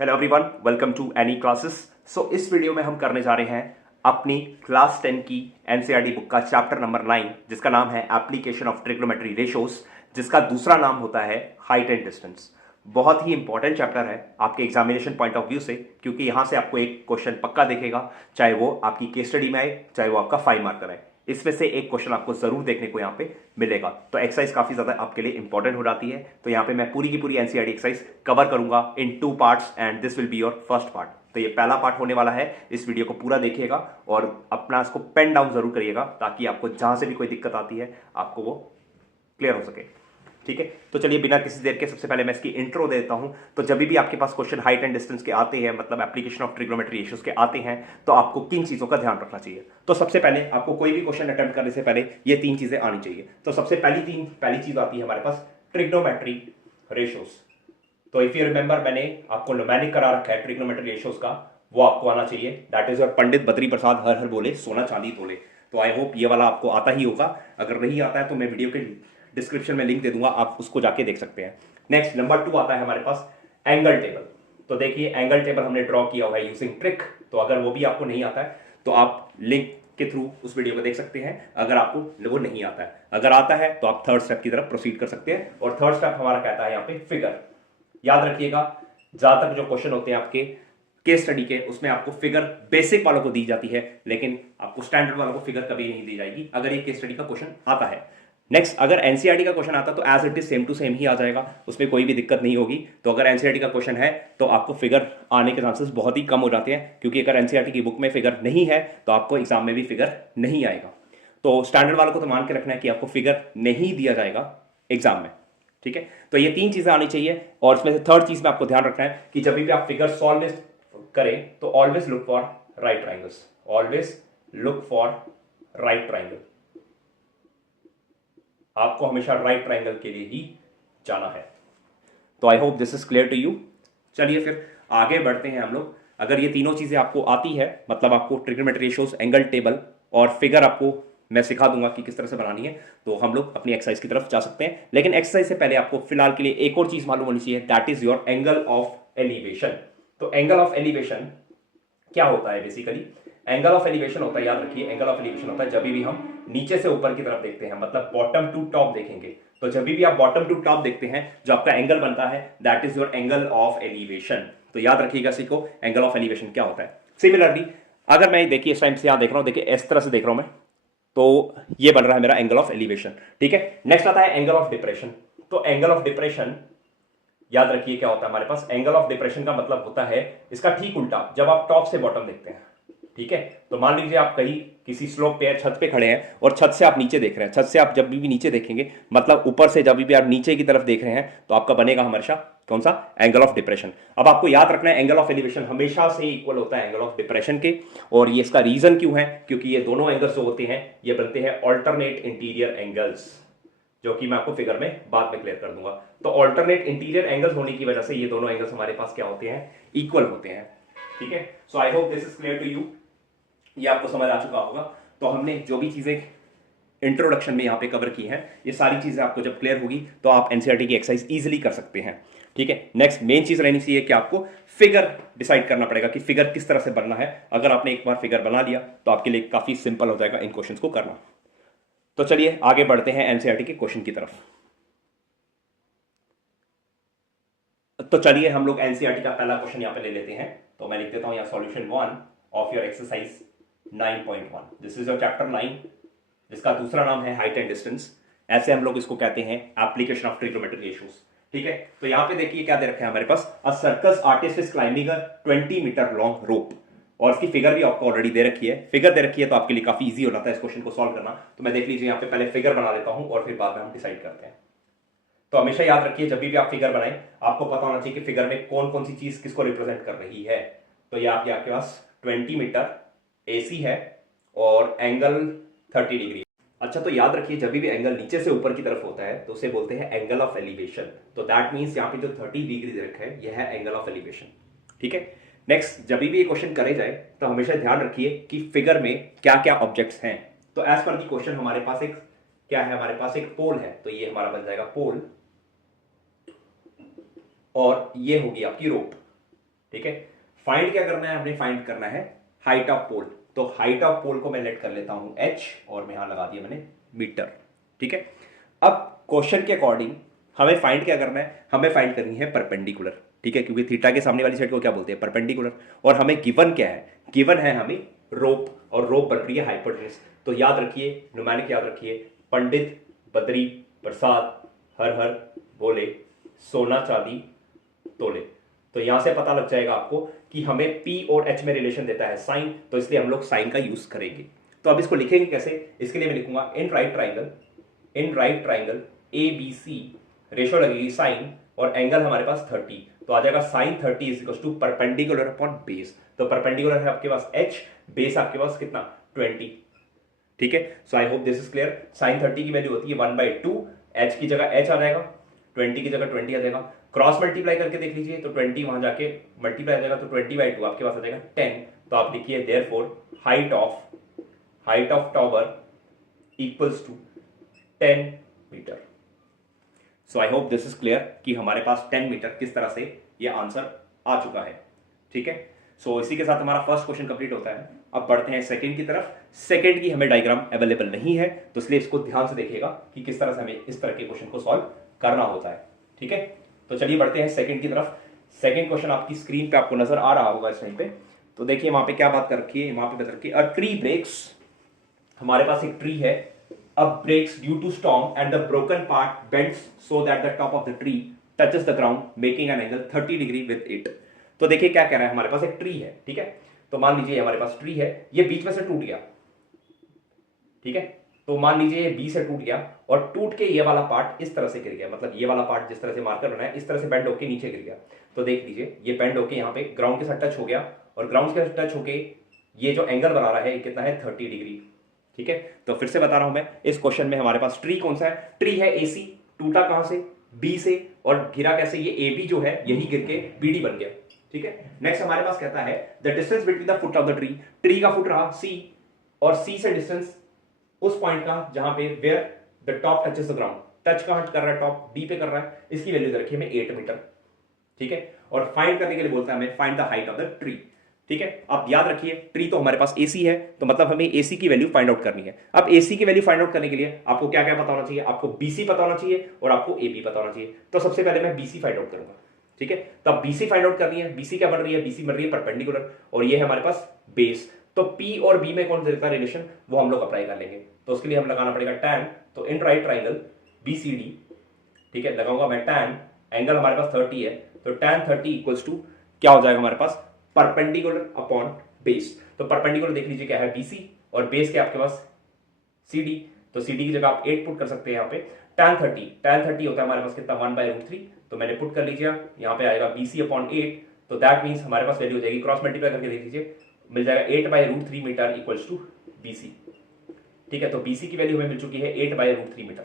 Hello everyone, welcome to any classes. सो इस video में हम करने जा रहे हैं अपनी क्लास 10 की एनसीईआरटी बुक का चैप्टर नंबर 9, जिसका नाम है एप्लीकेशन ऑफ ट्रिग्नोमेट्री रेशियोज, जिसका दूसरा नाम होता है हाइट एंड डिस्टेंस। बहुत ही इंपॉर्टेंट चैप्टर है आपके एग्जामिनेशन पॉइंट ऑफ व्यू से, क्योंकि यहां से आपको एक क्वेश्चन पक्का दिखेगा, चाहे वो आपकी केस स्टडी में आए, चाहे वो आपका 5 मार्कर आए। इसमें से एक क्वेश्चन आपको जरूर देखने को यहाँ पे मिलेगा। तो एक्सरसाइज काफी ज्यादा आपके लिए इंपॉर्टेंट हो जाती है। तो यहाँ पे मैं पूरी की पूरी एनसीईआरटी एक्सरसाइज कवर करूंगा इन 2 parts and this will be your first part. तो ये पहला पार्ट होने वाला है। इस वीडियो को पूरा देखिएगा और अपना इसको पेन डाउन जरूर करिएगा, ताकि आपको जहां से भी कोई दिक्कत आती है आपको वो क्लियर हो सके। ठीक है, तो चलिए बिना किसी देर के सबसे पहले मैं इसकी इंट्रो देता हूं। तो जब भी आपके पास क्वेश्चन हाइट एंड डिस्टेंस के आते हैं, मतलब एप्लीकेशन ऑफ ट्रिग्नोमेट्री रेशियोज के आते हैं, तो आपको किन चीजों का ध्यान रखना चाहिए। तो सबसे पहले आपको कोई भी क्वेश्चन अटेम्प्ट करने से पहले ये 3 चीजें आनी चाहिए। तो सबसे पहली चीज आती है हमारे पास ट्रिग्नोमेट्री रेशियोज। तो इफ यू रिमेंबर, मैंने आपको न्यूमेरिक करा रखा है ट्रिग्नोमेट्री रेशियोज का, वो आपको आना चाहिए। That is your Pandit Badri Prasad हर हर बोले सोना चांदी तोले। तो आई होप ये वाला आपको आता ही होगा। अगर नहीं आता है तो मैं वीडियो के डिस्क्रिप्शन में लिंक दे दूंगा, आप उसको जाके देख सकते हैं। नेक्स्ट नंबर 2 आता है हमारे पास एंगल टेबल। तो देखिए एंगल टेबल हमने ड्रॉ किया हुआ है यूजिंग ट्रिक। तो अगर वो भी आपको नहीं आता है तो आप लिंक के थ्रू उस वीडियो को देख सकते हैं, अगर आपको वो नहीं आता है। अगर आता है तो आप थर्ड स्टेप की तरफ प्रोसीड कर सकते हैं। और थर्ड स्टेप हमारा कहता है यहाँ पे फिगर। याद रखिएगा, ज्यादातर जो क्वेश्चन होते हैं आपके केस स्टडी के, उसमें आपको फिगर बेसिक वालों को दी जाती है, लेकिन आपको स्टैंडर्ड वालों को फिगर कभी नहीं दी जाएगी अगर ये केस स्टडी का क्वेश्चन आता है। नेक्स्ट, अगर एनसीईआरटी का क्वेश्चन आता तो as it is same to same ही आ जाएगा, उसमें कोई भी दिक्कत नहीं होगी। तो अगर एनसीईआरटी का क्वेश्चन है तो आपको फिगर आने के चांसेस बहुत ही कम हो जाते हैं, क्योंकि अगर एनसीईआरटी की बुक में फिगर नहीं है तो आपको एग्जाम में भी फिगर नहीं आएगा। तो स्टैंडर्ड वालों को तो मान के रखना है कि आपको फिगर नहीं दिया जाएगा एग्जाम में। ठीक है, तो ये 3 चीजें आनी चाहिए। और इसमें से थर्ड चीज में आपको ध्यान रखना है कि जब भी आप फिगर सॉल्व करें तो always look for right triangles. Always look for right triangle. आपको हमेशा राइट ट्राइंगल के लिए ही जाना है। तो I hope this is clear to you. चलिए फिर आगे बढ़ते हैं हम लोग। अगर ये तीनों चीजें आपको आती है, मतलब आपको ट्रिग्नोमेट्री रेशियोज, एंगल टेबल और फिगर आपको मैं सिखा दूंगा कि किस तरह से बनानी है, तो हम लोग अपनी एक्सरसाइज की तरफ जा सकते हैं। लेकिन एक्सरसाइज से पहले आपको फिलहाल के लिए एक और चीज मालूम होनी चाहिए, that is your angle of elevation. तो एंगल ऑफ एलिवेशन क्या होता है? बेसिकली एंगल ऑफ एलिवेशन होता है, याद रखिए, एंगल ऑफ एलिवेशन होता है जब भी हम नीचे से ऊपर की तरफ देखते हैं, मतलब बॉटम टू टॉप देखेंगे। तो जब भी आप बॉटम टू टॉप देखते हैं, जो आपका एंगल बनता है, that is your angle of elevation. तो याद रखिएगा, सीखो एंगल ऑफ एलिवेशन क्या होता है। सिमिलरली अगर मैं देखिए इस टाइम से यहां देख रहा हूं, देखिए इस तरह से देख रहा हूं मैं, तो ये बन रहा है मेरा एंगल ऑफ एलिवेशन। ठीक है, नेक्स्ट आता है एंगल ऑफ डिप्रेशन। तो एंगल ऑफ डिप्रेशन याद रखिए क्या होता है हमारे पास। एंगल ऑफ डिप्रेशन का मतलब होता है इसका ठीक उल्टा, जब आप टॉप से बॉटम देखते हैं। ठीक है, तो मान लीजिए आप कहीं किसी स्लोप पे छत पे खड़े हैं और छत से आप नीचे देख रहे हैं। छत से आप जब भी नीचे देखेंगे, मतलब ऊपर से जब भी आप नीचे की तरफ देख रहे हैं, तो आपका बनेगा हमेशा कौन सा? Angle of depression. अब आपको याद रखना है एंगल ऑफ एलिवेशन हमेशा से इक्वल होता है एंगल ऑफ डिप्रेशन के। और ये इसका रीजन क्यों है? क्योंकि ये दोनों एंगल्स जो होते हैं ये बनते हैं ऑल्टरनेट इंटीरियर एंगल्स, जो कि मैं आपको फिगर में बाद में क्लियर कर दूंगा। तो ऑल्टरनेट इंटीरियर एंगल्स होने की वजह से ये दोनों एंगल्स हमारे पास क्या होते हैं? इक्वल होते हैं। ठीक है, so I hope this is clear to you. ये आपको समझ आ चुका होगा। तो हमने जो भी चीजें इंट्रोडक्शन में यहाँ पे कवर की हैं, ये सारी चीजें आपको जब क्लियर होगी तो आप एनसीईआरटी की एक्सरसाइज इजीली कर सकते हैं। ठीक है, नेक्स्ट मेन चीज रहनी चाहिए कि आपको फिगर डिसाइड करना पड़ेगा कि फिगर किस तरह से बनना है। अगर आपने एक बार फिगर बना लिया तो आपके लिए काफी सिंपल हो जाएगा इन क्वेश्चन को करना। तो चलिए आगे बढ़ते हैं एनसीईआरटी के क्वेश्चन की तरफ। तो चलिए हम लोग एनसीईआरटी का पहला क्वेश्चन यहां पे ले लेते हैं। तो मैं लिख देता हूं यहां solution 1 of your exercise 9.1। This is your chapter 9, जिसका दूसरा नाम है हाइट एंड डिस्टेंस। ऐसे हम लोग इसको कहते हैं एप्लीकेशन ऑफ ट्रिग्नोमेट्री रेशियोज। ठीक है, तो यहां पे देखिए क्या दे रखा है हमारे पास। A circus artist is climbing a 20 metre long rope. और इसकी फिगर भी आपको ऑलरेडी दे रखी है। फिगर दे रखी है तो आपके लिए काफी इजी हो जाता है इस क्वेश्चन को सॉल्व करना। तो मैं देख लीजिए यहाँ पे पहले फिगर बना लेता हूं और फिर बाद में हम डिसाइड करते हैं। तो हमेशा याद रखिए जब भी आप फिगर बनाएं, आपको पता होना चाहिए कि फिगर में कौन कौन सी चीज किसको रिप्रेजेंट कर रही है। तो ये आपके पास 20 मीटर एसी है और एंगल 30 डिग्री। अच्छा, तो याद रखिए जब भी एंगल नीचे से ऊपर की तरफ होता है तो उसे बोलते हैं एंगल ऑफ एलिवेशन। तो दैट मींस यहाँ पे जो 30 डिग्री दे रखा है यह है एंगल ऑफ एलिवेशन। ठीक है, नेक्स्ट जब भी ये क्वेश्चन करे जाए तो हमेशा ध्यान रखिए कि फिगर में क्या क्या ऑब्जेक्ट्स हैं। तो एज पर दी क्वेश्चन हमारे पास एक क्या है? हमारे पास एक पोल है, तो ये हमारा बन जाएगा पोल, और ये होगी आपकी रोप। ठीक है। फाइंड क्या करना है, हमने फाइंड करना है हाइट ऑफ पोल। तो हाइट ऑफ पोल को मैं लेट कर लेता हूं h, और मैं यहां लगा दिया मैंने मीटर। ठीक है। अब क्वेश्चन के अकॉर्डिंग हमें फाइंड क्या करना है, हमें फाइंड करनी है परपेंडिकुलर। ठीक है, क्योंकि थीटा के सामने वाली साइड को क्या बोलते हैं, परपेंडिकुलर। और हमें गिवन क्या है, गिवन है हमें रोप, और रोप बन रही है हाइपोटेनस। तो याद रखिए, न्यूमेरिक याद रखिए, पंडित, बद्री, प्रसाद, हर हर बोले, सोना चांदी तोले। तो यहां से पता लग जाएगा आपको कि हमें P और H में रिलेशन देता है साइन, तो इसलिए हम लोग साइन का यूज करेंगे। तो अब इसको लिखेंगे कैसे, इसके लिए मैं लिखूंगा in right triangle A B C, ratio लगेगी साइन, और एंगल हमारे पास 30। तो आ जाएगा sine 30 is equal to perpendicular upon base. तो परपेंडिकुलर है आपके पास h, बेस आपके पास कितना 20। ठीक है, so I hope this is clear. Sine 30 की वैल्यू होती है 1/2, h की जगह h आ जाएगा, 20 की जगह 20 आ जाएगा। क्रॉस मल्टीप्लाई करके देख लीजिए, तो 20 वहां जाके मल्टीप्लाई आ जाएगा, तो 20/2 आपके पास आ जाएगा 10। तो आप लिखिए therefore height of tower equals to 10 metre. So I hope this is clear कि हमारे पास 10 मीटर किस तरह से ये आंसर आ चुका है। ठीक है, सो इसी के साथ हमारा फर्स्ट क्वेश्चन कंप्लीट होता है। अब बढ़ते हैं सेकंड की तरफ। सेकंड की हमें डायग्राम अवेलेबल नहीं है, तो इसलिए इसको ध्यान से देखिएगा कि किस तरह से हमें इस तरह के क्वेश्चन को सॉल्व करना होता है। ठीक है, तो चलिए बढ़ते हैं सेकंड की तरफ। सेकंड क्वेश्चन आपकी स्क्रीन पे आपको नजर आ रहा होगा इस टाइम पे। तो देखिए वहां पे क्या बात कर रखी है, वहां पे बता रखी है अ ट्री ब्रेक्स। हमारे पास एक ट्री है, अब breaks due to storm and the broken part bends so that the top of the tree touches the ground making an angle 30 degree with it. तो देखिए क्या कह रहा है, हमारे पास एक ट्री है। ठीक है, तो मान लीजिए हमारे पास ट्री है, ये बीच में से टूट गया। ठीक है, तो मान लीजिए ये बी से टूट गया, और टूट के ये वाला पार्ट इस तरह से गिर गया, मतलब ये वाला पार्ट जिस तरह से मार्कर बना है इस तरह से बेंड होके नीचे गिर गया। तो देख लीजिए ये बेंड होके यहाँ पे ग्राउंड के साथ टच हो गया, और ग्राउंड के साथ टच होके ये जो एंगल बना रहा है कितना है 30 डिग्री। ठीक है, तो फिर से बता रहा हूं मैं, इस क्वेश्चन में हमारे पास ट्री कौन सा है, ट्री है AC, टूटा कहां से, बी से, और घिरा कैसे, ये AB जो है यही गिर के BD बन गया। ठीक है, नेक्स्ट हमारे पास कहता है the distance between the foot of the tree, tree का फुट रहा C, और C से डिस्टेंस उस पॉइंट का जहां पे where the top touches the ground, touch कहां कर रहा है, टॉप D पे कर रहा है, इसकी वैल्यू रखी है 8 मीटर। ठीक है, और फाइंड करने के लिए बोलता है हमें find the height of the tree. ठीक है, आप याद रखिए ट्री तो हमारे पास AC है, तो मतलब हमें AC की वैल्यू फाइंड आउट करनी है। अब AC की वैल्यू फाइंड आउट करने के लिए आपको क्या क्या पता होना चाहिए, आपको BC पता होना चाहिए और आपको AB पता होना चाहिए। तो सबसे पहले मैं BC फाइंड आउट करूंगा। ठीक है, तो अब BC फाइंड आउट करनी है। BC क्या बन रही है, BC बन रही है परपेंडिकुलर, और ये है हमारे पास बेस। तो P और B में कौन देता है रिलेशन, वो हम लोग अप्लाई कर लेंगे। तो उसके लिए हम लगाना पड़ेगा tan, तो इन राइट ट्राइंगल BCD। ठीक है, लगाऊंगा मैं tan, एंगल हमारे पास 30 है, तो tan 30 इक्वल्स टू क्या हो जाएगा हमारे पास, परपेंडिकुलर अपॉन बेस। तो परपेंडिकुलर देख लीजिए क्या है BC, और बेस के आपके पास CD। तो CD की जगह आप 8 पुट कर सकते हैं यहाँ पे। tan 30 होता है हमारे पास कितना, 1/√3। तो मैंने पुट कर लीजिए, यहाँ पे आएगा BC अपॉन 8। तो दैट मीन्स हमारे पास वैल्यू हो जाएगी, क्रॉस मल्टीप्लाई करके देख लीजिए, मिल जाएगा 8/√3 मीटर इक्वल्स टू BC। ठीक है, तो BC की वैल्यू हमें मिल चुकी है 8/√3 मीटर।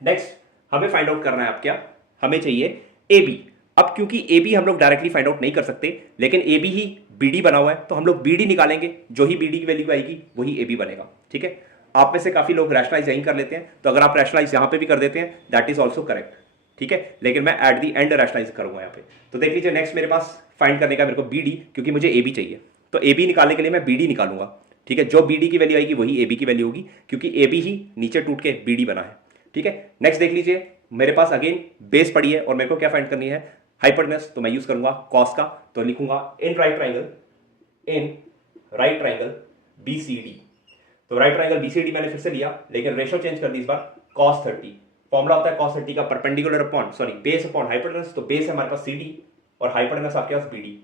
नेक्स्ट हमें फाइंड आउट करना है, आप क्या, हमें चाहिए AB। अब क्योंकि AB हम लोग डायरेक्टली फाइंड आउट नहीं कर सकते, लेकिन AB ही BD बना हुआ है, तो हम लोग BD निकालेंगे, जो ही BD की वैल्यू आएगी वही AB बनेगा। ठीक है, आप में से काफी लोग रैशनलाइज यहीं कर लेते हैं, तो अगर आप रैशनलाइज यहां पे भी कर देते हैं दैट इज ऑल्सो करेक्ट। ठीक है, लेकिन मैं एट दी एंड रैशनलाइज करूंगा यहाँ पे। तो देख लीजिए नेक्स्ट मेरे पास फाइंड करने का मेरे को BD, क्योंकि मुझे AB चाहिए, तो AB निकालने के लिए मैं BD निकालूंगा। ठीक है, जो BD की वैल्यू आएगी वही AB की वैल्यू होगी, क्योंकि AB ही नीचे टूट के BD बना है। ठीक है, नेक्स्ट देख लीजिए मेरे पास अगेन बेस पड़ी है, और मेरे को क्या फाइंड करनी है, हाइपोटेनस। तो मैं यूज करूंगा कॉस का, तो लिखूंगा इन राइट ट्राइंगल BCD। तो राइट ट्राइंगल BCD मैंने फिर से लिया, लेकिन रेशो चेंज कर दी इस बार, cos 30। फॉर्मुला होता है cos 30 का perpendicular upon base upon hypotenuse. तो बेस है हमारे पास CD, और हाइपोटेनस आपके पास BD।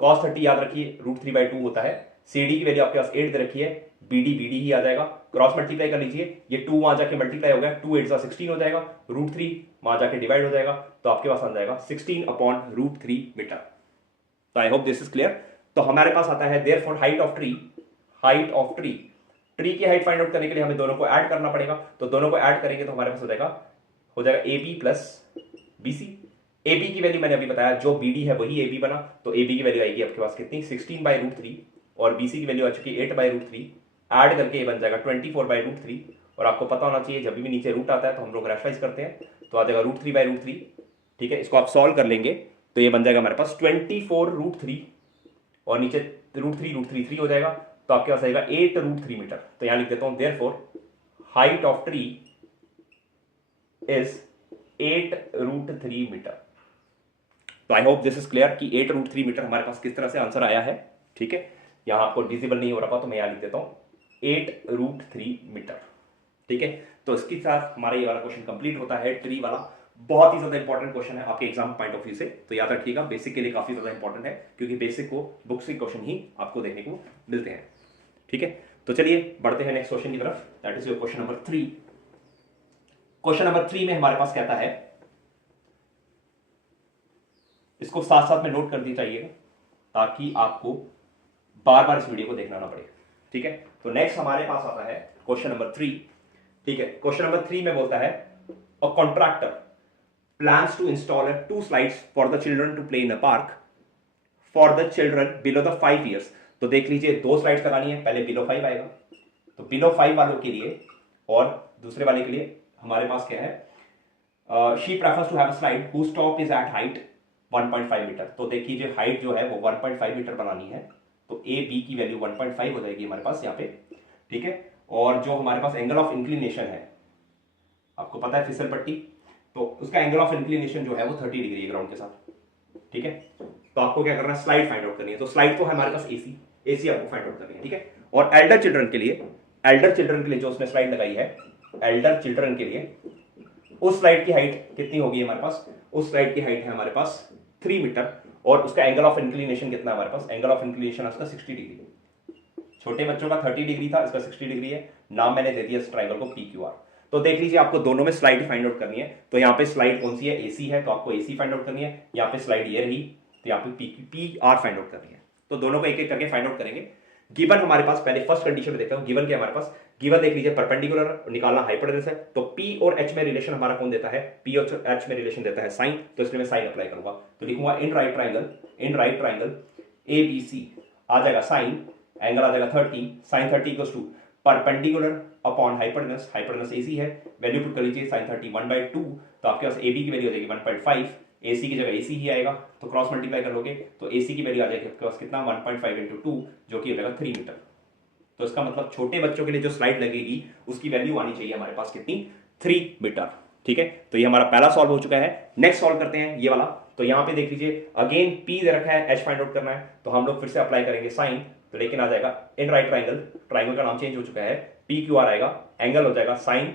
cos 30 याद रखिए √3/2 होता है, CD की वैल्यू आपके पास 8 दे रखी है, BD ही आ जाएगा। क्रॉस मल्टीप्लाई कर लीजिए, ये 2 वहां जाके मल्टीप्लाई हो गया, 2 8 16 हो जाएगा, √3 वहां जाके डिवाइड हो जाएगा, तो आपके पास आ जाएगा 16/√3 मीटर। तो I hope this is clear. तो हमारे पास आता है therefore height of tree. Tree की हाइट फाइंड आउट करने के लिए हमें दोनों को ऐड करना पड़ेगा, तो दोनों को ऐड करेंगे तो हमारे पास हो जाएगा AB प्लस BC। AB की वैल्यू मैंने अभी बताया, जो BD है वही AB बना, तो AB की वैल्यू आएगी आपके पास कितनी, 16/√3, और BC की वैल्यू आ चुकी है 8/√3। ऐड करके ये बन जाएगा 24/√3। और आपको पता होना चाहिए जब भी नीचे रूट आता है तो हम लोग रैशनलाइज करते हैं, तो आ जाएगा √3/√3। ठीक है, इसको आप सॉल्व कर लेंगे तो ये बन जाएगा हमारे पास 24√3 और नीचे √3 हो जाएगा, तो आपके पास आएगा 8√3 मीटर। तो यहां लिख देता हूं therefore height of tree is 8√3 metre. तो I hope this is clear कि 8√3 मीटर हमारे पास किस तरह से आंसर आया है। ठीक है, यहां आपको विजिबल नहीं हो रहा था तो मैं यहां लिख देता हूं 8√3 मीटर। ठीक है, तो इसके साथ हमारा ये वाला क्वेश्चन कंप्लीट होता है, ट्री वाला। बहुत ही ज्यादा इंपॉर्टेंट क्वेश्चन है आपके एग्जाम पॉइंट ऑफ व्यू से, तो याद रखिएगा बेसिक के लिए काफी ज्यादा इंपॉर्टेंट है, क्योंकि बेसिक को बुक्स के क्वेश्चन ही आपको देखने को मिलते हैं। ठीक है, तो चलिए बढ़ते हैं नेक्स्ट क्वेश्चन की तरफ, that is your question number 3। Question number 3 में हमारे पास कहता है, इसको साथ साथ में नोट कर दी चाहिए ताकि आपको बार बार इस वीडियो को देखना ना पड़े। ठीक है, तो नेक्स्ट हमारे पास आता है क्वेश्चन नंबर 3। ठीक है, क्वेश्चन नंबर 3 में बोलता है a contractor plans to install 2 slides for the children to play in a park for the children below the 5 years। तो देख लीजिए 2 स्लाइड्स लगानी है, पहले बिलो 5 आएगा, तो बिलो 5 वालों के लिए और दूसरे वाले के लिए हमारे पास क्या है, she prefers to have a slide whose top is at height 1.5 metre. तो देख लीजिए हाइट जो है वो 1.5 मीटर बनानी है, तो ए बी की वैल्यू 1.5 हो जाएगी हमारे पास यहाँ पे। ठीक है, और जो हमारे पास एंगल ऑफ इंक्लिनेशन है, आपको पता है फिसल पट्टी, तो उसका एंगल ऑफ इंक्लिनेशन जो है वो 30 डिग्री है ग्राउंड के साथ। ठीक है, तो आपको क्या करना है, स्लाइड फाइंड आउट करनी है। तो स्लाइड तो है हमारे पास एसी आपको फाइंड आउट करनी है। ठीक है, और एल्डर चिल्ड्रन के लिए जो उसने स्लाइड लगाई है, एल्डर चिल्ड्रन के लिए उस स्लाइड की हाइट कितनी होगी हमारे पास, उस स्लाइड की हाइट है हमारे पास 3 मीटर, और उसका एंगल ऑफ इंक्लिनेशन कितना है हमारे पास, एंगल ऑफ इंक्लिनेशन उसका 60 डिग्री। छोटे बच्चों का 30 डिग्री था, इसका 60 डिग्री है। नाम मैंने दे दिया इस ट्रायंगल को PQR। तो देख लीजिए आपको दोनों में स्लाइड फाइंड आउट करनी है, तो यहाँ पे स्लाइड कौन सी है, एसी है, तो आपको एसी फाइंड आउट करनी है। यहाँ पे स्लाइड ये रही, तो यहाँ पे PR फाइंड आउट करनी है। तो दोनों को एक एक करके फाइंड आउट करेंगे। गिवन हमारे पास पहले फर्स्ट कंडीशन में देखता हूं, गिवन क्या हमारे पास, गिवन देख लीजिए परपेंडिकुलर निकालना हाइपोटेनस है, तो P और H में रिलेशन हमारा कौन देता है, P और H में रिलेशन देता है साइन, तो इसलिए मैं साइन अप्लाई करूंगा। तो लिखूंगा इन राइट ट्राइंगल ABC आ जाएगा साइन, एंगल आ जाएगा 30, sine 30 equals to perpendicular upon hypotenuse, hypotenuse AC है, वैल्यू पुट कर लीजिए साइन 30 1/2, तो आपके पास AB की वैल्यू हो जाएगी 1.5, AC की जगह AC ही आएगा, तो क्रॉस मल्टीप्लाई कर लोगे तो AC की वैल्यू आ जाएगी आपके पास कितना 1.5 × 2 जो कि हो जाएगा 3 मीटर। तो इसका मतलब छोटे बच्चों के लिए जो स्लाइड लगेगी उसकी वैल्यू आनी चाहिए हमारे पास कितनी, 3 मीटर। ठीक है, तो ये हमारा पहला सॉल्व हो चुका है। नेक्स्ट सॉल्व करते हैं ये वाला। तो यहाँ पे देख लीजिए अगेन P दे रखा है, H फाइंड आउट करना है, तो हम लोग फिर से अप्लाई करेंगे साइन, तो लेकिन आ जाएगा इन राइट ट्राइंगल का नाम चेंज हो चुका है, PQR आएगा, एंगल हो जाएगा साइन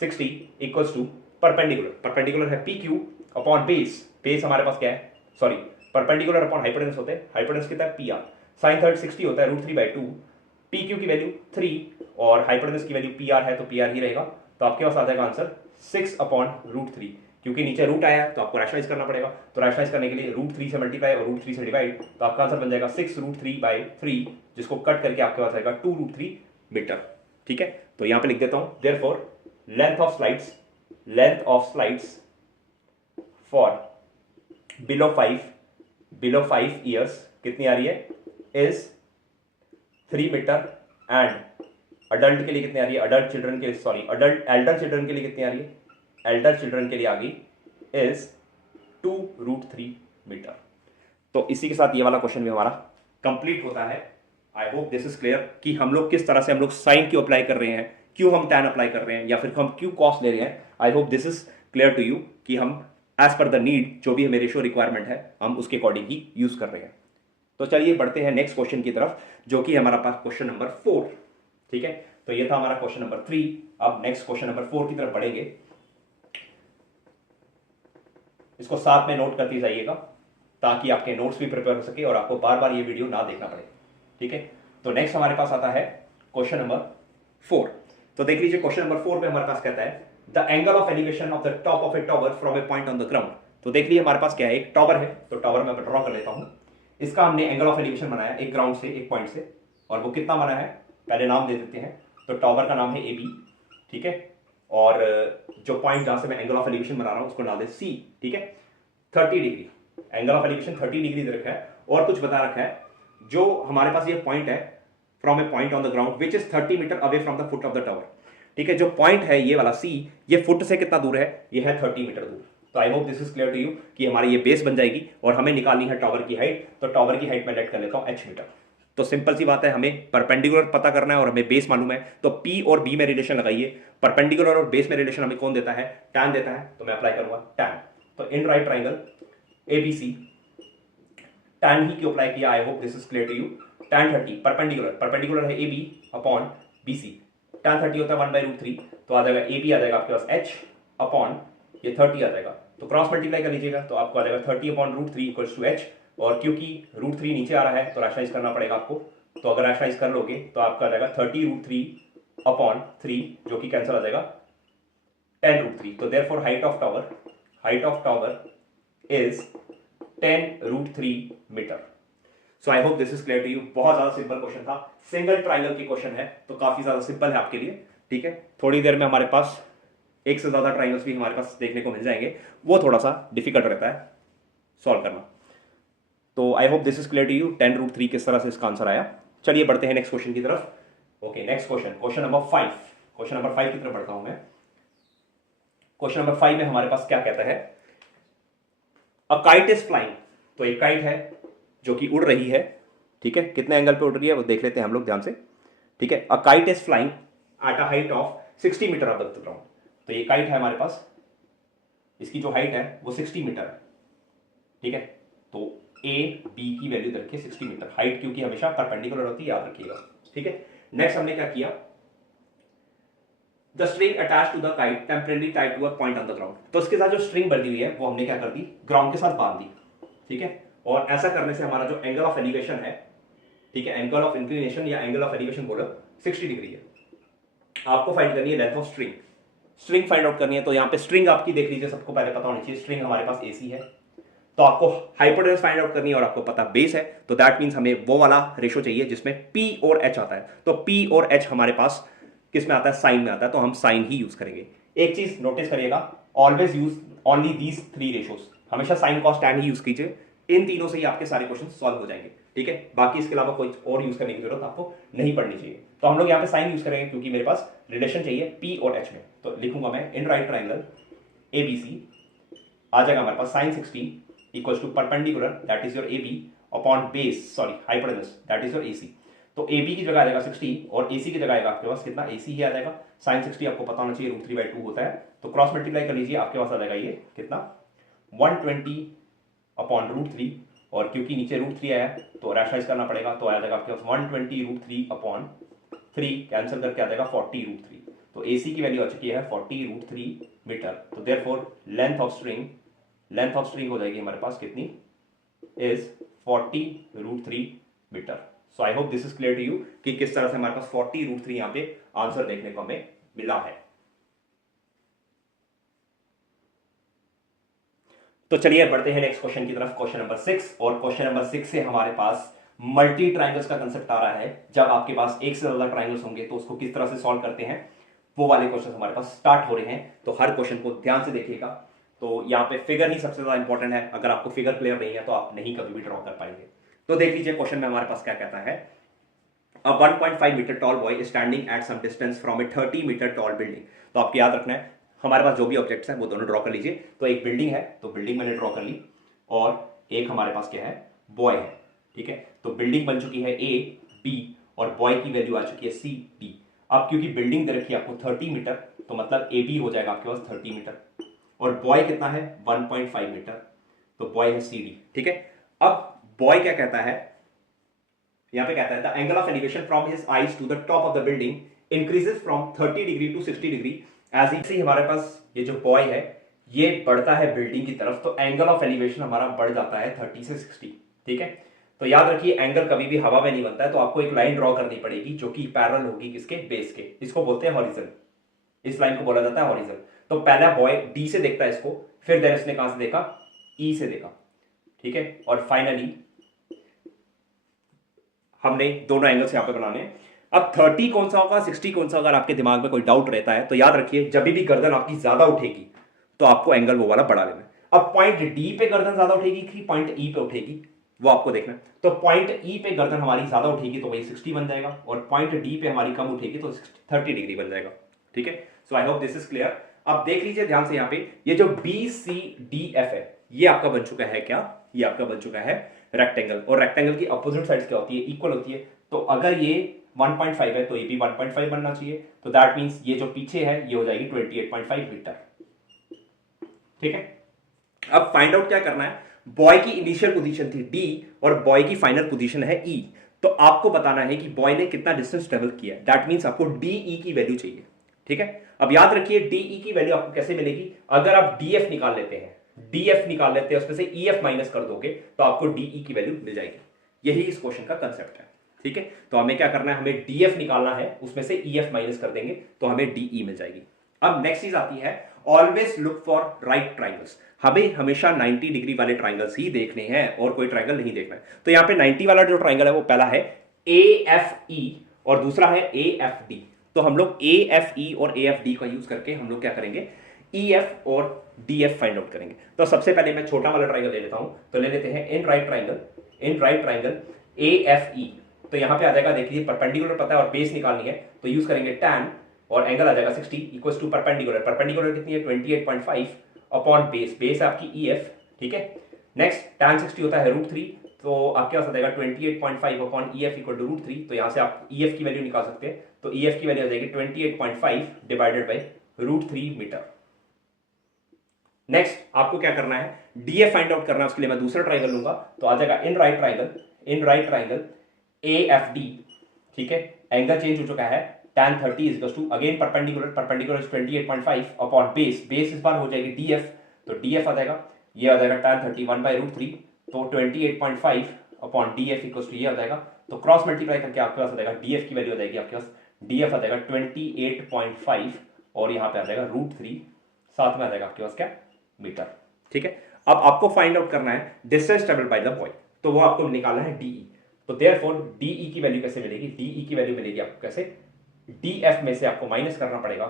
60 इक्वल्स टू परपेंडिकुलर है PQ अपॉन बेस हमारे पास क्या है, सॉरी परपेंडिकुलर अपॉन हाइपोटेनस होते हैं, हाइपोटेनस कितना है PR, साइन 60 होता है √3/2, PQ की वैल्यू 3 और हाइपोटेनस की वैल्यू PR है, तो PR ही रहेगा, तो आपके पास आ जाएगा आंसर 6/√3। क्योंकि नीचे रूट आया है तो आपको रैशनलाइज करना पड़ेगा, तो रैशनलाइज करने के लिए √3 से मल्टीप्लाई और √3 से डिवाइड, तो आपका आंसर बन जाएगा 6√3/3, जिसको कट करके आपके पास आएगा 2√3 मीटर। ठीक है, तो यहां पे लिख देता हूं therefore length of slides for below 5 years कितनी आ रही है, इज 3 मीटर, एंड अडल्ट के लिए कितनी आ रही है, एल्डर चिल्ड्रन के लिए कितनी आ रही है, एल्डर चिल्ड्रन के लिए आ गई इज 2√3 मीटर। तो इसी के साथ ये वाला क्वेश्चन भी हमारा कंप्लीट होता है। I hope this is clear कि हम लोग किस तरह से हम लोग साइन क्यों अप्लाई कर रहे हैं, क्यों हम tan अप्लाई कर रहे हैं, या फिर हम क्यों कॉस ले रहे हैं। I hope this is clear to you कि हम एज पर द नीड जो भी हमें रेशियो रिक्वायरमेंट है हम उसके अकॉर्डिंग ही यूज कर रहे हैं। तो चलिए बढ़ते हैं नेक्स्ट क्वेश्चन की तरफ, जो कि हमारा पास क्वेश्चन नंबर 4। ठीक है, तो ये था हमारा क्वेश्चन नंबर 3। अब नेक्स्ट क्वेश्चन नंबर 4 की तरफ बढ़ेंगे। इसको साथ में नोट करते जाइएगा ताकि आपके नोट्स भी प्रिपेयर हो सके और आपको बार बार ये वीडियो ना देखना पड़े। ठीक है, तो नेक्स्ट हमारे पास आता है क्वेश्चन नंबर 4। तो देख लीजिए क्वेश्चन नंबर 4 पे हमारे पास कहता है the angle of elevation of the top of A tower from a point on the ground. तो देख लीजिए हमारे पास क्या है, एक टॉवर है, तो टॉवर मैं ड्रॉ कर लेता हूं। इसका हमने एंगल ऑफ एलिवेशन बनाया एक ग्राउंड से, एक पॉइंट से, और वो कितना बना है पहले नाम दे देते हैं। तो टॉवर का नाम है AB। ठीक है, और जो पॉइंट जहां से मैं एंगल ऑफ एलिवेशन बना रहा हूं उसको नाम दे C। ठीक है, 30 degree angle of elevation 30 degree दे रखा है, और कुछ बता रखा है जो हमारे पास ये पॉइंट है from a point on the ground which is 30 metre away from the foot of the tower. ठीक है, जो पॉइंट है ये वाला C, ये फुट से कितना दूर है, ये है 30 मीटर दूर। तो I hope this is clear to you कि हमारी ये बेस बन जाएगी और हमें निकालनी है टॉवर की हाइट। तो टॉवर की हाइट मैं लेट कर लेता हूं h मीटर। तो सिंपल सी बात है, हमें परपेंडिकुलर पता करना है और हमें बेस मालूम है। तो P और B में रिलेशन लगाइए। परपेंडिकुलर और बेस में रिलेशन हमें कौन देता है? tan देता है। तो मैं अप्लाई करूंगा tan। तो in right triangle ABC tan ही क्यों अप्लाई किया? I hope this is clear to you. tan 30 perpendicular है AB अपॉन BC। tan 30 होता है 1/√3, तो आ जाएगा AB आ जाएगा आपके पास h अपॉन ये 30 आ जाएगा। तो क्रॉस मल्टीप्लाई कर लीजिएगा तो आपको आ जाएगा 30 अपॉन √3 इक्वल्स टू h। और क्योंकि √3 नीचे आ रहा है तो रैशनलाइज करना पड़ेगा आपको। तो अगर रैशनलाइज कर लोगे तो आपका आ जाएगा 30√3 अपॉन 3, जो कि कैंसिल आ जाएगा 10√3। तो therefore height of tower is 10√3 metre. So I hope this is clear to you. बहुत ज्यादा सिंपल क्वेश्चन था, सिंगल ट्राइंगल की क्वेश्चन है तो काफी ज्यादा सिंपल है आपके लिए। ठीक है, थोड़ी देर में हमारे पास एक से ज्यादा ट्राइंगल्स भी हमारे पास देखने को मिल जाएंगे, वो थोड़ा सा डिफिकल्ट रहता है सॉल्व करना। तो I hope this is clear to you 10√3 किस तरह से इसका आंसर आया। चलिए बढ़ते हैं नेक्स्ट क्वेश्चन की तरफ। Okay, next question number 5। Question number 5 की तरफ बढ़ता हूं मैं। क्वेश्चन नंबर 5 में हमारे पास क्या कहता है? A kite is flying. तो एक काइट है जो कि उड़ रही है। ठीक है, कितने एंगल पे उड़ रही है वो देख लेते हैं हम लोग ध्यान से। ठीक है, a kite is flying at a height of 60 metre above the ground. तो ये काइट है हमारे पास, इसकी जो हाइट है वो 60 मीटर है। ठीक है, तो ए बी की वैल्यू रखिए 60 मीटर। हाइट क्योंकि हमेशा परपेंडिकुलर होती है, याद रखिएगा। ठीक है, नेक्स्ट हमने क्या किया? The string attached to the kite temporary tied to a point on the ground. तो उसके साथ जो स्ट्रिंग बंधी हुई है वो हमने क्या कर दी? ग्राउंड के साथ बांध दी। ठीक है, और ऐसा करने से हमारा जो एंगल ऑफ एलिवेशन है, ठीक है, एंगल ऑफ इंक्लिनेशन या एंगल ऑफ एलिवेशन बोलो, 60 डिग्री है। आपको फाइंड करनी है length of string find out करनी है। तो यहाँ पे स्ट्रिंग आपकी देख लीजिए, सबको पहले पता होनी चाहिए स्ट्रिंग हमारे पास AC है। तो आपको हाइपोटेनस फाइंड आउट करनी है और आपको पता बेस है। तो दैट मींस हमें वो वाला रेशो चाहिए जिसमें P और H आता है। तो P और H हमारे पास किस में आता है? साइन में आता है। तो हम साइन ही यूज करेंगे। एक चीज नोटिस करिएगा, always use only these 3 ratios. हमेशा साइन कॉस टैन ही यूज कीजिए। इन तीनों से ही आपके सारे क्वेश्चन सॉल्व हो जाएंगे। ठीक है, बाकी इसके अलावा कोई और यूज करने की जरूरत आपको नहीं पड़नी चाहिए। तो हम लोग यहाँ पे साइन यूज करेंगे क्योंकि मेरे पास रिलेशन चाहिए P और H में। तो लिखूंगा मैं इन राइट ट्राइंगल ABC आ जाएगा हमारे पास sin 60 equals to perpendicular that is your AB upon base sorry hypotenuse that is your AC। तो AB की जगह आ जाएगा 60 और AC की जगह आएगा आपके पास कितना? AC ही आ जाएगा। sin 60 आपको पता होना चाहिए √3/2 होता है। तो क्रॉस मल्टीप्लाई कर लीजिए, आपके पास आ जाएगा ये कितना? 120 अपॉन √3। और क्योंकि नीचे √3 आया तो रैशनलाइज करना पड़ेगा। तो आ जाएगा आपके पास 120 √3 अपॉन 3 कैंसिल करके आ जाएगा 40 √3। तो AC की वैल्यू आ चुकी है 40 √3 मीटर। तो देयरफॉर लेंथ ऑफ स्ट्रिंग हो जाएगी हमारे पास कितनी? Is 40 √3 metre. So I hope this is clear to you कि किस तरह से हमारे पास 40 √3 यहां पे आंसर देखने को हमें मिला है। तो चलिए बढ़ते हैं नेक्स्ट क्वेश्चन की तरफ, क्वेश्चन नंबर 6। और क्वेश्चन नंबर 6 से हमारे पास मल्टी ट्राइंगल्स का कंसेप्ट आ रहा है। जब आपके पास एक से ज्यादा ट्राइंगल्स होंगे तो उसको किस तरह से सॉल्व करते हैं, वो वाले क्वेश्चन हमारे पास स्टार्ट हो रहे हैं। तो हर क्वेश्चन को ध्यान से देखिएगा। तो यहाँ पे फिगर ही सबसे ज्यादा इंपॉर्टेंट है। अगर आपको फिगर क्लियर नहीं है तो आप नहीं कभी भी ड्रॉ कर पाएंगे। तो देख लीजिए क्वेश्चन में हमारे पास क्या कहता है। A 1.5 metre tall boy is standing at some distance from a 30 metre tall building. तो आपको याद रखना है हमारे पास जो भी ऑब्जेक्ट्स हैं वो दोनों ड्रॉ कर लीजिए। तो एक बिल्डिंग है तो बिल्डिंग मैंने ड्रॉ कर ली और एक हमारे पास क्या है? बॉय है। ठीक है, तो बिल्डिंग बन चुकी है A B और बॉय की वैल्यू आ चुकी है C D। अब क्योंकि बिल्डिंग दे रखी है आपको 30 मीटर तो मतलब AB हो जाएगा आपके पास 30 मीटर और बॉय कितना है? 1.5 मीटर। तो बॉय है CD। ठीक है, अब बॉय क्या कहता है? यहां पे कहता है the angle of elevation from his eyes to the top of the building increases from 30 degree to 60 degree as he हमारे पास ये जो बॉय है ये बढ़ता है बिल्डिंग की तरफ। तो एंगल ऑफ एलिवेशन हमारा बढ़ जाता है 30 से 60। ठीक है, तो याद रखिए एंगल कभी भी हवा में नहीं बनता है। तो आपको एक लाइन ड्रॉ करनी पड़ेगी जो कि पैरेलल होगी किसके? बेस के। इसको बोलते हैं हॉरिजन। इस लाइन को बोला जाता है हॉरिजन। तो पहला बॉय डी से देखता है इसको, फिर देन इसने कहां से देखा? ई से देखा। ठीक है, और फाइनली हमने दोनों एंगल्स यहां पे बनाने हैं। अब 30 कौन सा होगा 60 कौन सा, अगर आपके दिमाग में कोई डाउट रहता है तो याद रखिए जब भी गर्दन आपकी ज्यादा उठेगी तो आपको एंगल वो वाला बढ़ा लेना है। अब पॉइंट डी पे गर्दन ज्यादा उठेगी कि पॉइंट ई पे उठेगी वो आपको देखना है। तो पॉइंट ई पे गर्दन हमारी ज्यादा उठेगी तो वही 60 बन जाएगा और पॉइंट डी पे हमारी कम उठेगी तो 30 डिग्री बन जाएगा। ठीक है, so I hope this is clear. अब देख लीजिए ध्यान से, यहां पे ये जो बी सी डी एफ है ये आपका बन चुका है क्या, ये आपका बन चुका है रेक्टेंगल। और रेक्टेंगल की अपोजिट साइड्स क्या होती है, इक्वल होती है। तो अगर ये 1.5 है तो ये भी 1.5 बनना चाहिए। तो दैट मींस ये जो पीछे है ये हो जाएगी 28.5 मीटर। ठीक है, अब फाइंड आउट क्या करना है, बॉय की इनिशियल पोजीशन थी डी और बॉय की फाइनल पोजीशन है ई। तो आपको बताना है कि बॉय ने कितना डिस्टेंस ट्रेवल किया है। दैट मींस आपको डी ई की वैल्यू चाहिए। ठीक है, अब याद रखिए डी ई की वैल्यू आपको कैसे मिलेगी, अगर आप डी एफ निकाल लेते हैं, डी एफ निकाल लेते हैं उसमें से ई एफ माइनस कर दोगे तो आपको डी ई की वैल्यू मिल जाएगी। यही इस क्वेश्चन का कंसेप्ट है। ठीक है, तो हमें क्या करना है, हमें डी एफ निकालना है, उसमें से ई एफ माइनस कर देंगे तो हमें डी ई मिल जाएगी। अब नेक्स्ट चीज आती है, always look for right triangles. हमें हमेशा 90 डिग्री वाले ट्राइंगल्स ही देखने हैं और कोई ट्राइंगल नहीं देखना है। तो यहां पे 90 वाला जो ट्राइंगल है वो पहला है ए एफ ई और दूसरा है ए एफ डी। तो हम लोग ए एफ ई और ए एफ डी का यूज करके हम लोग क्या करेंगे, ई एफ और डी एफ फाइंड आउट करेंगे। तो सबसे पहले मैं छोटा वाला ट्राइंगल ले लेता हूं, तो ले लेते हैं इन right triangle A F E. तो यहां पे आ जाएगा, देख लीजिए परपेंडिकुलर पता है और बेस निकालनी है तो यूज करेंगे tan और एंगल आ जाएगा 60 इक्वल्स टू परपेंडिकुलर कितनी है 28.5 अपॉन बेस, बेस आपकी ई एफ। ठीक है, नेक्स्ट tan 60 होता है √3, तो आपके पास आ जाएगा 28.5 upon E F equal to √3। तो यहां से आप ई एफ की वैल्यू निकाल सकते हैं, तो ई एफ की वैल्यू आ जाएगी 28.5 डिवाइडेड बाई √3 मीटर। नेक्स्ट आपको क्या करना है, डी एफ फाइंड आउट करना है, उसके लिए मैं दूसरा ट्राइंगल लूंगा। तो आ जाएगा in right triangle A F D. ठीक है, एंगल चेंज हो चुका है, tan 30 equals to again perpendicular 28.5 upon base इस बार हो जाएगी डी एफ। तो डी एफ आ जाएगा, ये आ जाएगा tan 30 1 बाई √3, तो 28.5 upon D F equals to ये आ जाएगा। तो क्रॉस मल्टीप्लाई करके आपके पास आ जाएगा डी एफ की वैल्यू आ जाएगी, आपके पास डी एफ आ जाएगा 28.5 और यहाँ पे आ जाएगा √3, साथ में आ जाएगा आपके पास क्या, मीटर। ठीक है, अब आपको फाइंड आउट करना है distance travelled by the boy, तो वो आपको निकालना है डीई। तो देयरफॉर डीई की वैल्यू कैसे मिलेगी, डीई की वैल्यू मिलेगी आपको कैसे, डीएफ में से आपको माइनस करना पड़ेगा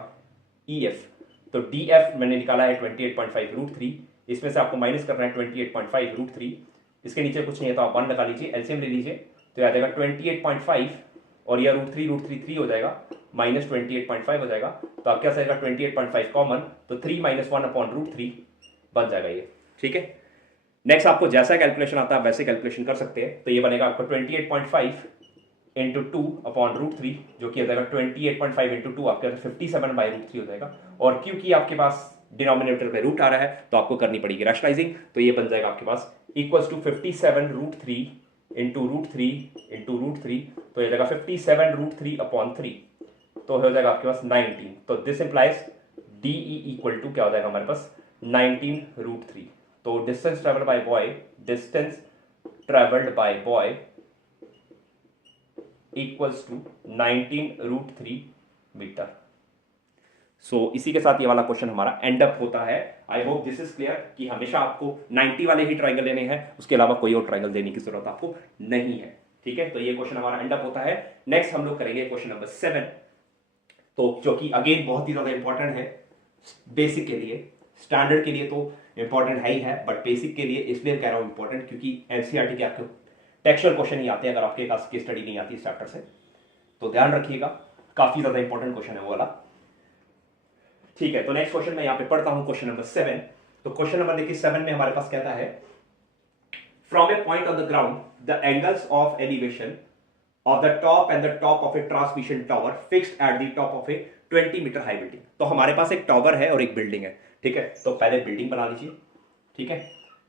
ईएफ। तो डीएफ मैंने निकाला है 28.5 √3, इसमें से आपको माइनस करना है 28.5 √3, इसके नीचे कुछ नहीं है तो आप 1 लगा लीजिए, एलसीएम ले लीजिए, तो आ जाएगा 28.5 और यह √3 3 हो जाएगा, माइनस 28.5 हो जाएगा। तो आपके पास आएगा 28.5 कॉमन, तो 3 - 1 अपॉन √3 बन जाएगा ये। ठीक है, नेक्स्ट आपको जैसा कैलकुलेशन आता है वैसे कैलकुलेशन कर सकते हैं। तो ये बनेगा आपको 28.5 इंटू 2 अपॉन √3, जो कि आ जाएगा 28.5 इंटू 2 आपके 57 बाई √3 हो जाएगा। और क्योंकि आपके पास डिनोमिनेटर पे रूट आ रहा है तो आपको करनी पड़ेगी रैशनलाइजिंग, तो ये बन जाएगा आपके पास इक्वल्स टू 57 √3 इंटू √3 तो ये जाएगा 57 √3 अपॉन 3, तो हो जाएगा आपके पास 19। तो this implies DE equal to क्या हो जाएगा हमारे पास 19 √3। तो distance travelled by boy equals to 19 √3 metre. So इसी के साथ ये वाला क्वेश्चन हमारा एंड अप होता है। I hope this is clear कि हमेशा आपको 90 वाले ही ट्राइंगल लेने हैं, उसके अलावा कोई और ट्राइंगल देने की जरूरत आपको नहीं है। ठीक है, तो ये क्वेश्चन हमारा एंड अप होता है। नेक्स्ट हम लोग करेंगे क्वेश्चन नंबर 7, तो जो कि अगेन बहुत ही ज्यादा इंपॉर्टेंट है बेसिक के लिए, स्टैंडर्ड के लिए तो इंपॉर्टेंट है ही है, बट बेसिक के लिए इसलिए कह रहा हूं इंपॉर्टेंट क्योंकि एनसीईआरटी के आपको टेक्सचुअल क्वेश्चन ही आते हैं अगर आपके पास केस स्टडी नहीं आती इस चैप्टर से, तो ध्यान रखिएगा, काफी ज्यादा इंपॉर्टेंट क्वेश्चन है वो वाला। ठीक है, तो नेक्स्ट क्वेश्चन मैं यहां पे पढ़ता हूं, क्वेश्चन नंबर 7। तो क्वेश्चन नंबर देखिए 7 में हमारे पास कहता है, from a point on the ground the angles of elevation of the top and the top of a transmission tower fixed at the top of a 20 metre high building. तो हमारे पास एक tower है और एक बिल्डिंग है। ठीक है, तो पहले बिल्डिंग बना लीजिए। ठीक है,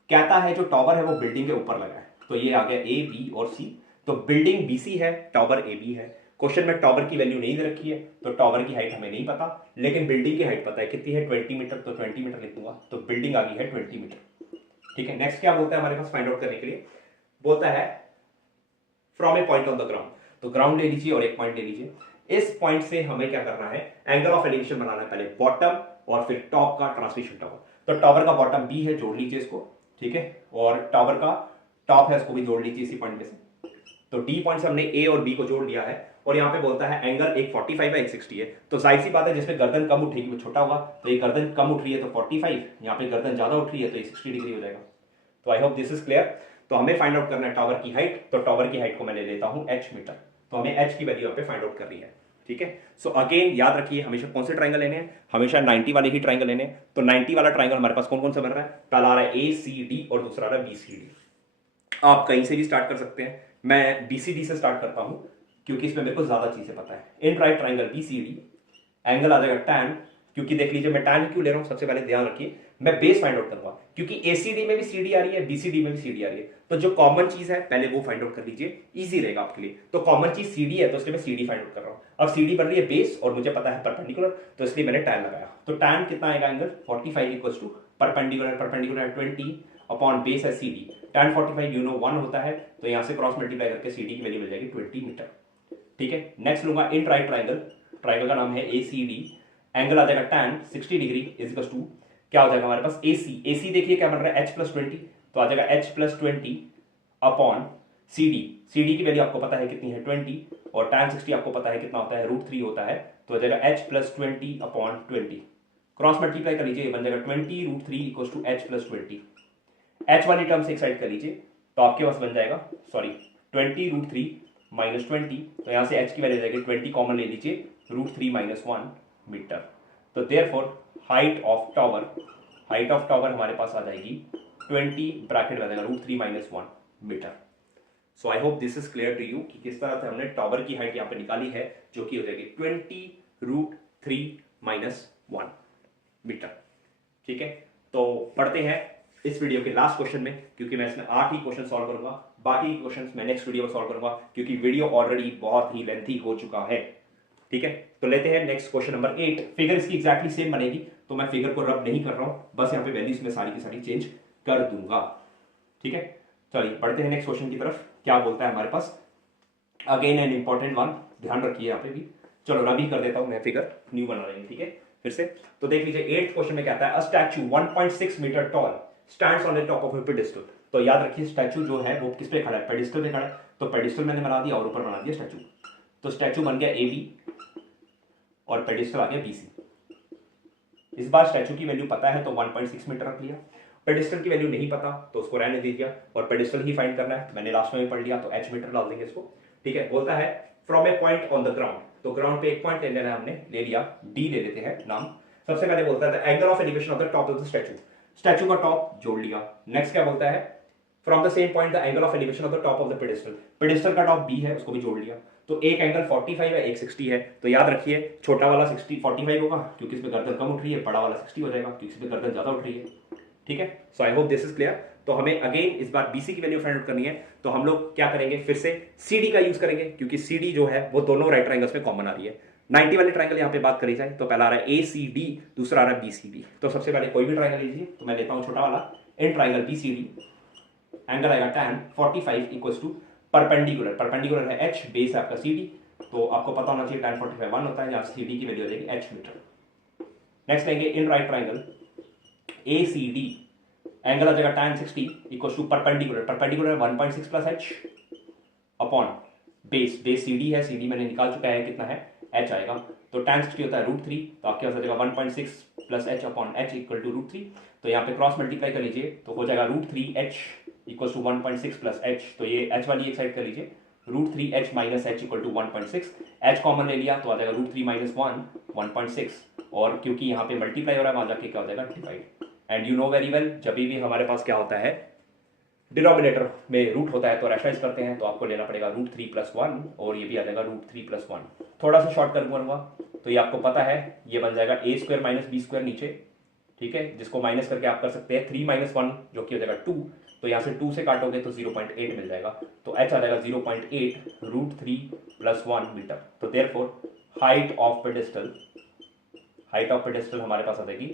कहता है जो टावर है वो बिल्डिंग के ऊपर लगा है, तो ये आ गया ए बी और सी। तो बिल्डिंग बीसी है, टावर ए बी है। क्वेश्चन में टावर की वैल्यू नहीं दे रखी है, तो टावर की हाइट हमें नहीं पता, लेकिन बिल्डिंग की हाइट पता है कितनी है 20 मीटर, तो 20 मीटर लिख दूंगा, तो बिल्डिंग आ गई है 20 मीटर। ठीक है, नेक्स्ट क्या बोलता है हमारे पास फाइंड आउट करने के लिए, बोलता है from a point on the ground. तो ग्राउंड ले लीजिए और एक पॉइंट ले लीजिए, इस पॉइंट से हमें क्या करना है, एंगल ऑफ एलिवेशन बनाना है, पहले बॉटम और फिर टॉप का ट्रांसमिशन टावर। तो टावर का बॉटम बी है, जोड़ लीजिए इसको। ठीक है, और टावर का टॉप है, इसको भी जोड़ लीजिए इसी पॉइंट में से। तो डी पॉइंट से हमने ए और बी को जोड़ लिया है, और यहाँ पे बोलता है एंगल एक 45 है एक 60 है। तो जाहिर सी बात है जिसमें गर्दन कम उठेगी वो छोटा होगा, तो ये गर्दन कम उठ रही है तो 45, यहाँ पे गर्दन ज्यादा उठ रही है तो ये 60 डिग्री हो जाएगा। तो I hope this is clear. तो हमें फाइंड आउट करना है टावर की हाइट, तो टावर की हाइट को मैं ले लेता हूँ h मीटर, तो हमें h की वैल्यू यहाँ पे फाइंड आउट करनी है। ठीक है। सो अगेन याद रखिए हमेशा कौन से ट्राइंगल लेने हैं, हमेशा 90 वाले ही ट्राइंगल लेने हैं। तो 90 वाला ट्राइंगल हमारे पास कौन कौन सा बन रहा है, पहला आ रहा है ए सी डी और दूसरा आ रहा है बी सी डी। आप कहीं से भी स्टार्ट कर सकते हैं, मैं बी सी डी से स्टार्ट करता हूं क्योंकि इसमें मेरे को ज्यादा चीजें पता है। In right triangle B C D angle आ जाएगा टैन, क्योंकि देख लीजिए मैं टैन क्यों ले रहा हूं, सबसे पहले ध्यान रखिए मैं बेस फाइंड आउट करूंगा, क्योंकि एसीडी में भी सीडी आ रही है, बीसीडी में भी सीडी आ रही है, तो जो कॉमन चीज है पहले वो फाइंड आउट कर लीजिए, इजी रहेगा आपके लिए। तो कॉमन चीज सीडी है तो इसलिए मैं सीडी फाइंड आउट कर रहा हूं। अब सीडी बन रही है बेस और मुझे पता है परपेंडिकुलर, तो इसलिए मैंने टैन लगाया। तो टैन कितना आएगा angle 45 equal to perpendicular, perpendicular 20 upon base है सीडी, टैन 45 यू नो 1 होता है, तो यहां से क्रॉस मल्टीप्लाई करके सीडी की वैल्यू मिल जाएगी 20 मीटर। ठीक है, नेक्स्ट लूंगा इन राइट ट्राइंगल, ट्राइंगल का नाम है एसीडी, एंगल आ जाएगा tan 60 degree is equal to क्या हो जाएगा हमारे पास AC, AC देखिए क्या बन रहा है h+20, तो आ जाएगा h+20 अपॉन CD, CD की वैल्यू आपको पता है कितनी है 20, और tan 60 आपको पता है कितना होता है √3 होता है, तो आ जाएगा h+20 अपॉन 20, क्रॉस मल्टीप्लाई कर लीजिए बन जाएगा 20 √3 इक्वल टू h+20, h वाली टर्म से एक साइड कर लीजिए तो आपके पास बन जाएगा 20 √3 माइनस 20, तो यहां से h की वैल्यू जाएगी 20 कॉमन ले लीजिए √3 - 1 मीटर। तो देयरफॉर हाइट ऑफ टावर हमारे पास आ जाएगी 20 ब्रैकेट में आएगा √3 - 1 metre. So I hope this is clear to you कि किस तरह से हमने टावर की हाइट यहाँ पे निकाली है, जो कि हो जाएगी 20 √3 - 1 मीटर। ठीक है, तो पढ़ते हैं इस वीडियो के लास्ट क्वेश्चन में, क्योंकि मैं इसमें 8 ही क्वेश्चन सॉल्व करूंगा, बाकी क्वेश्चन मैं नेक्स्ट वीडियो में सॉल्व करूंगा, क्योंकि वीडियो ऑलरेडी बहुत ही लेंथी हो चुका है। ठीक है, तो लेते हैं नेक्स्ट क्वेश्चन नंबर 8। फिगर इसकी एग्जैक्टली सेम बनेगी, तो मैं फिगर को रब नहीं कर रहा हूं, बस यहाँ पे वैल्यूज में सारी की सारी चेंज कर दूंगा। ठीक है, चलिए पढ़ते हैं नेक्स्ट क्वेश्चन की तरफ, क्या बोलता है हमारे पास। अगेन एन इंपॉर्टेंट वन, ध्यान रखिए यहाँ पे भी। चलो रब ही कर देता हूं मैं, फिगर न्यू बना रही हूँ। ठीक है, फिर से तो देख लीजिए 8th क्वेश्चन में कहता है a statue 1.6 metre tall stands on the top of a pedestal. तो याद रखिए स्टैचू जो है वो किस पे खड़ा है, पेडिस्टल पे खड़ा है, तो पेडिस्टल मैंने बना दिया और ऊपर बना दिया स्टैचू, तो स्टैचू बन गया AB और पेडिस्टल आ गया BC। इस बार स्टैचू की वैल्यू पता है तो 1.6 मीटर रख लिया, पेडिस्टल की वैल्यू नहीं पता तो उसको रहने दे दिया, और पेडिस्टल ही फाइंड करना है, मैंने लास्ट में भी पढ़ लिया, तो h मीटर डाल देंगे इसको। ठीक है, बोलता है from a point on the ground, तो ग्राउंड पे एक पॉइंट ले लेना है, हमने ले लिया D ले लेते हैं नाम। सबसे पहले बोलता है the angle of elevation of the top of the statue, statue का टॉप जोड़ लिया। नेक्स्ट क्या बोलता है from the same point the angle of elevation of the top of the pedestal, pedestal का टॉप B है उसको भी जोड़ लिया, तो एक एंगल 45 है एक 60 है, तो याद रखिए छोटा वाला 45 होगा क्योंकि इसमें गर्दन कम उठ रही है, बड़ा वाला 60 हो जाएगा क्योंकि इसमें गर्दन ज्यादा उठ रही है। ठीक है, so I hope this is clear. तो हमें अगेन इस बार BC की वैल्यू फाइंड आउट करनी है, तो हम लोग क्या करेंगे फिर से CD का यूज करेंगे, क्योंकि CD जो है वो दोनों राइट ट्राइंगल्स में कॉमन आ रही है। 90 वाले ट्राइंगल यहाँ पे बात करी जाए तो पहला आ रहा है ACD, दूसरा आ रहा है BCD, तो सबसे पहले कोई भी ट्राइंगल लीजिए, तो मैं लेता हूँ छोटा वाला इन ट्राइंगल BCD, एंगल आएगा tan 45 equals to perpendicular, perpendicular है H, बेस है आपका CD, तो आपको पता होना चाहिए tan 45 1 होता है, यहाँ CD की वैल्यू हो जाएगी H मीटर। नेक्स्ट लेंगे in right triangle ACD, angle आ जाएगा tan 60 equals to perpendicular, perpendicular 1.6 plus H upon base, base CD है, CD मैंने निकाल चुका है कितना है H आएगा, तो tan 60 होता है √3, तो आपके पास आ जाएगा 1.6 plus H upon H equal to √3, तो यहाँ पे क्रॉस मल्टीप्लाई कर लीजिए तो हो जाएगा √3H equal to 1.6 plus H, तो ये H वाली एक साइड कर लीजिए, √3H minus H equal to 1.6, H common ले लिया तो आ जाएगा √3 - 1 1.6, और क्योंकि यहाँ पे मल्टीप्लाई हो रहा है वहां जाके क्या हो जाएगा divide. And you know very well जब भी हमारे पास क्या होता है डिनोमिनेटर में रूट होता है तो रैशनलाइज करते हैं, तो आपको लेना पड़ेगा √3 + 1, और ये भी आ जाएगा √3 + 1। थोड़ा सा शॉर्ट करूंगा तो ये आपको पता है ये बन जाएगा a² - b² नीचे, ठीक है, जिसको माइनस करके आप कर सकते हैं 3 - 1 जो कि हो जाएगा 2, तो यहाँ से 2 से काटोगे तो 0.8 मिल जाएगा, तो h आ जाएगा 0.8 √3 + 1 मीटर। तो देयरफॉर हाइट ऑफ पेडेस्टल हमारे पास आ जाएगी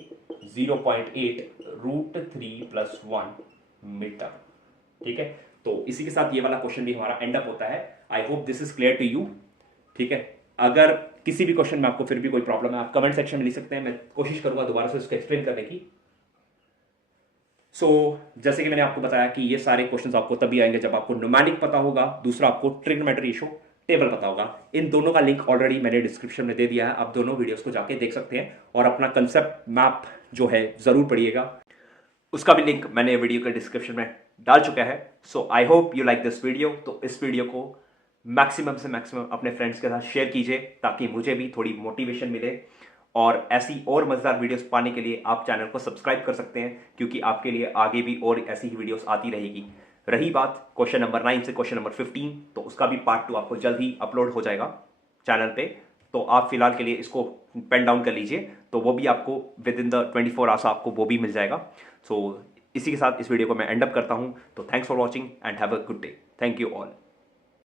0.8 √3 + 1 मीटर। ठीक है, तो इसी के साथ ये वाला क्वेश्चन भी हमारा एंड अप होता है। I hope this is clear to you. ठीक है, अगर किसी भी क्वेश्चन में आपको फिर भी कोई प्रॉब्लम है आप कमेंट सेक्शन में लिख सकते हैं, मैं कोशिश करूंगा दोबारा से उसको एक्सप्लेन करने की। जैसे कि मैंने आपको बताया कि ये सारे क्वेश्चंस आपको तभी आएंगे जब आपको न्यूमेरिक पता होगा, दूसरा आपको ट्रिग्नोमेट्री रेशियो टेबल पता होगा। इन दोनों का लिंक ऑलरेडी मैंने डिस्क्रिप्शन में दे दिया है, आप दोनों वीडियोस को जाके देख सकते हैं और अपना कंसेप्ट मैप जो है जरूर पढ़िएगा, उसका भी लिंक मैंने वीडियो के डिस्क्रिप्शन में डाल चुका है। So I hope you like this video. तो इस वीडियो को मैक्सिमम से मैक्सिमम अपने फ्रेंड्स के साथ शेयर कीजिए ताकि मुझे भी थोड़ी मोटिवेशन मिले। और ऐसी और मज़ेदार वीडियोस पाने के लिए आप चैनल को सब्सक्राइब कर सकते हैं, क्योंकि आपके लिए आगे भी और ऐसी ही वीडियोस आती रहेगी। रही बात क्वेश्चन नंबर 9 से क्वेश्चन नंबर 15, तो उसका भी पार्ट 2 आपको जल्द ही अपलोड हो जाएगा चैनल पे। तो आप फिलहाल के लिए इसको पेन डाउन कर लीजिए, तो वो भी आपको विद इन द 24 आवर्स आपको वो भी मिल जाएगा। सो इसी के साथ इस वीडियो को मैं एंड अप करता हूँ। तो thanks for watching and have a good day. Thank you all.